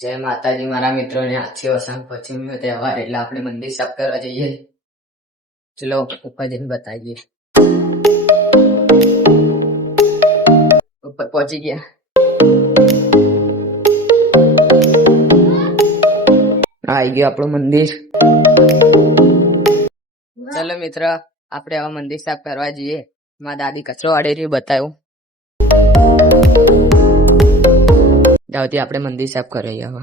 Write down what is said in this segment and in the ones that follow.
જય માતાજી મારા મિત્રોને. આજથી વસંત પંચમીનો તહેવાર એટલે આપણે મંદિર સાફ કરવા જઈએ. ચલો ઉપર જઈને બતાવીએ. ઉપર પહોંચી ગયા. આવી ગયું આપણું મંદિર. ચલો મિત્ર, આપણે આવા મંદિર સાફ કરવા જઈએ. મારા દાદી કચરો વાળી રહ્યું બતાવ્યું. જાવતી આપણે મંદિર સાફ કરીએ. હવે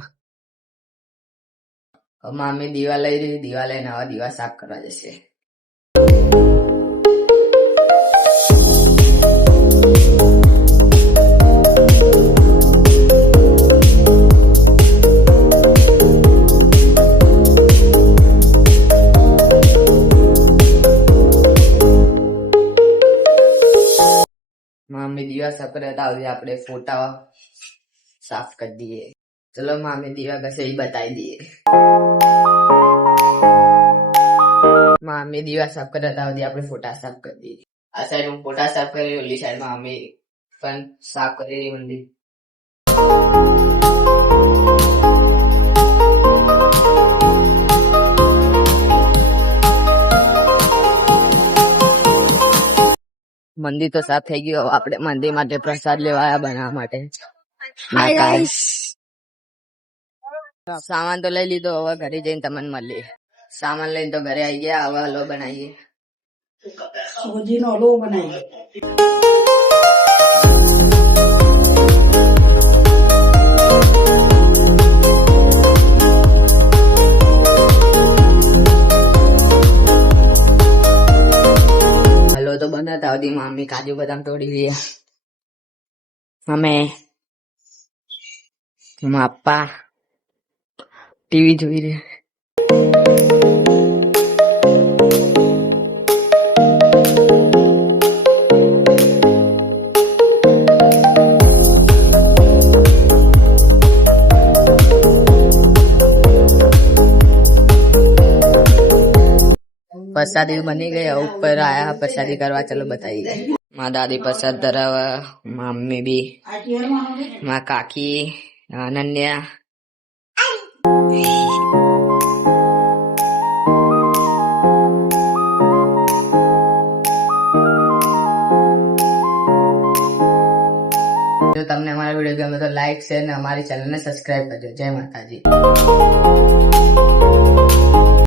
મામી દીવા લઈ રહી, દીવા લઈને આવા દીવા સાફ કરવા જશે. મામી દીવા સાફ કરતા આવતી આપણે ફોટા સાફ કરી દઈએ. ચલો મામી દીવા કશે એ બતાવી દઈએ. મામી દીવા સાફ કરતા આવતી આપણે ફોટા સાફ કરી દઈએ. આ સાઈડ હું ફોટા સાફ કરી, ઓલી સાઈડ મામી પણ સાફ કરી રહી મંદિર. મંદિર તો સાફ થઈ ગયું. આપણે મંદિર માટે પ્રસાદ લેવા આવ્યા બનાવવા માટે. સામાન તો લઈ લીધો, હવે ઘરે જઈને તમને મળીએ. સામાન લઈને તો ઘરે આવી ગયા. હવે હલવો બનાવીએ. સૂજીનો હલવો બનાવીએ. હલવો તો બનાવતા આવતી. મામી કાજુ બદામ તોડી રહ્યા. અમે પપ્પા ટીવી જોઈ રહ્યા. પ્રસાદી બની ગઈ. ઉપર આયા પ્રસાદી કરવા. ચલો બતાવીએ. મારા દાદી પ્રસાદ ધરાવવા, મમ્મી બી, મારા કાકી, અનન્યા. જો તમને અમારો વિડીયો ગમે તો લાઈક, શેર અને અમારી ચેનલને સબસ્ક્રાઇબ કરજો. જય માતાજી.